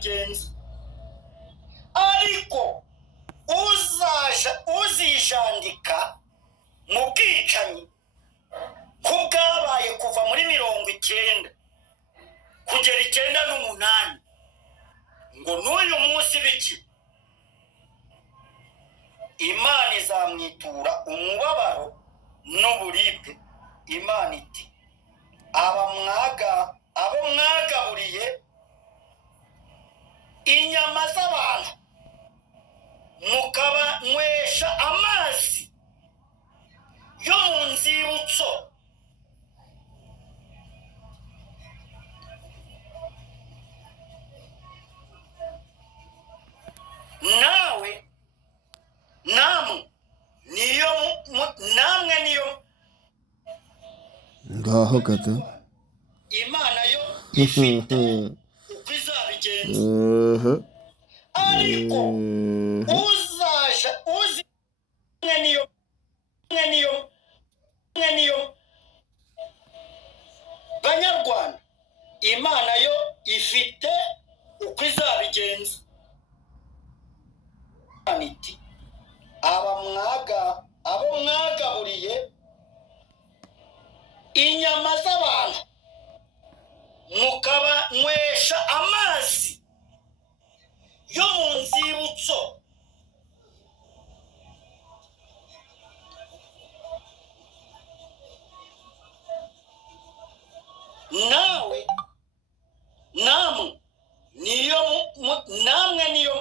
uzabigenza ariko uzijandika mu bwicanyi kubwabaye kuva muri 90 kugera 98 ngo n'uyu munsi biki Imana izamwitura umubabaro n'uburibwe. Imana iti abo mwagaburiye inyama z'abantu mukabanywesha amazi yo mu nzibutso namwe niyo ngaho gato Imana yo ifite uko izabigenza ariko niyo Banyarwanda Imana yo ifite uko izabigenza iti abo mwagaburiye inyama z'abantu mukabanywesha amazi yo mu nzibutso namwe niyo